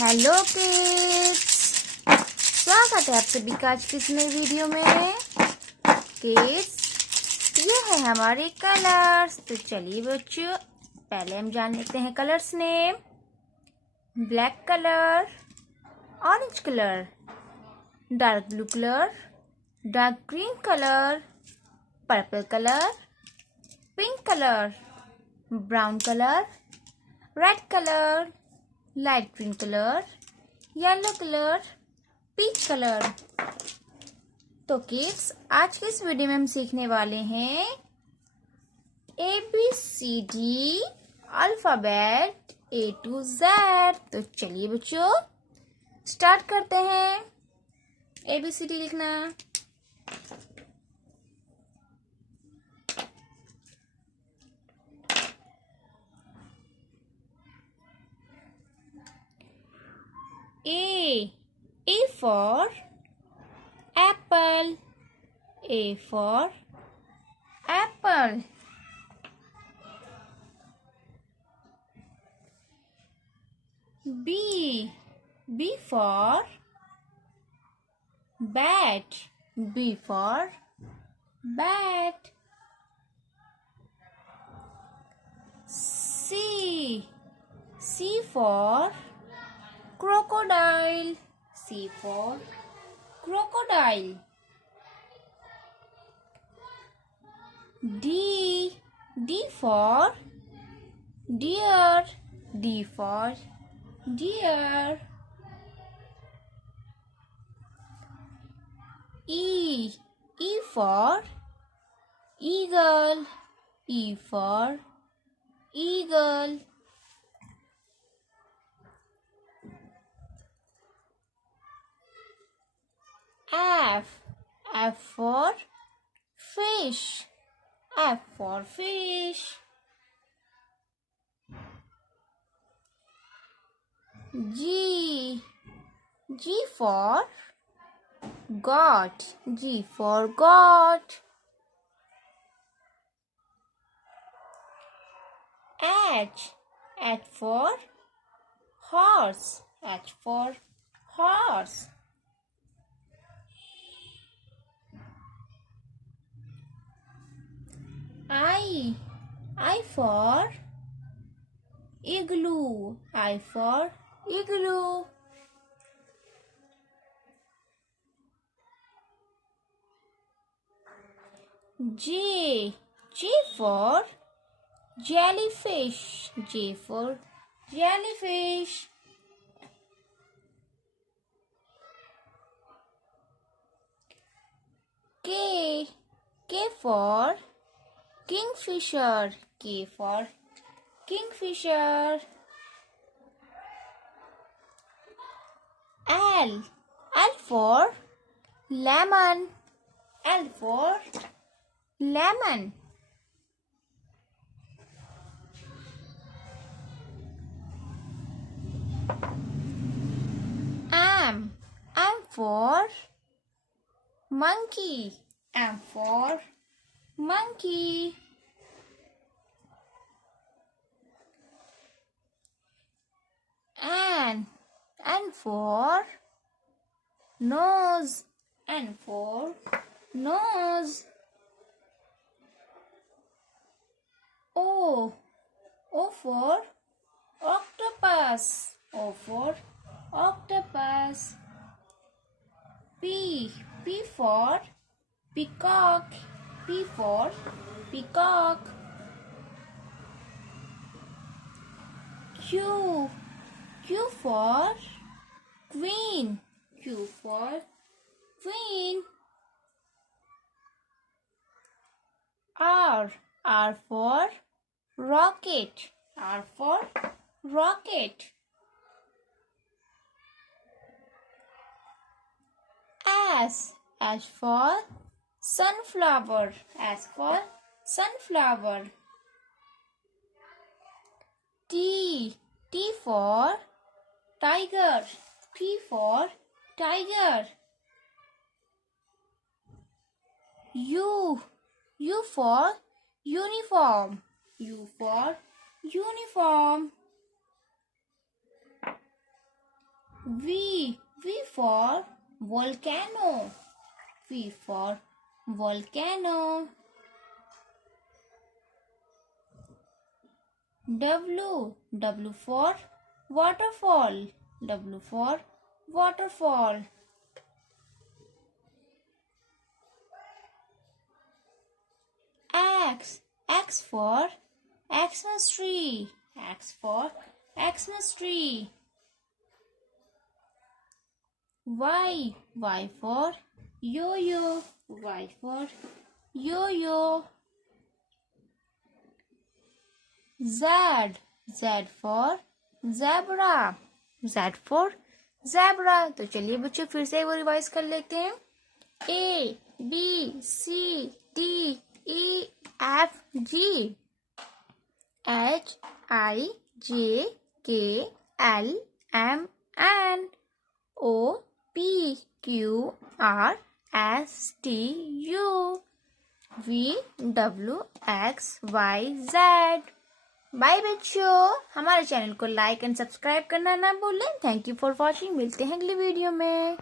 Hello kids, स्वागत है आप सभी का आज की इस नई वीडियो में। किड्स, ये है हमारे कलर्स। तो चलिए बच्चों, पहले हम जान लेते हैं colours name. Black colour, orange colour, dark blue colour, dark green colour, purple colour, pink colour, brown colour, red colour, light green colour, yellow colour, peach colour. तो किड्स, आज के इस वीडियो में हम सीखने वाले हैं ABCD alphabet A to Z। तो चलिए बच्चों, स्टार्ट करते हैं ABCD लिखना। A for apple. A for apple. B for bat. B for bat. C for crocodile. C for crocodile. D for deer. D for deer. E for eagle. E for eagle. F for fish. F for fish. G for goat. G for goat. H for horse. H for horse. I for igloo. I for igloo. J for jellyfish. J for jellyfish. K for kingfisher. K for kingfisher. L for lemon. L for lemon. M for monkey. M for monkey. N for nose. N for nose. O for octopus. O for octopus. P for peacock. P for peacock. Q for queen. Q for queen. R for rocket. R for rocket. S for sunflower. S for sunflower. T for tiger. T for tiger. U for uniform. U for uniform. V for volcano. V for volcano. W for waterfall. W for waterfall. X for Xmas tree. X for Xmas tree. Y for yo-yo. Y for yo-yo. Z for zebra. Z for zebra. तो चलिए बच्चों फिर से वो revise कर लेते हैं. A B C D E F G H I J K L M N O P Q R S T U V W X Y Z. Bye बच्चों, हमारे चैनल को लाइक एंड सब्सक्राइब करना ना भूलें. Thank you for watching. मिलते हैं अगली video में.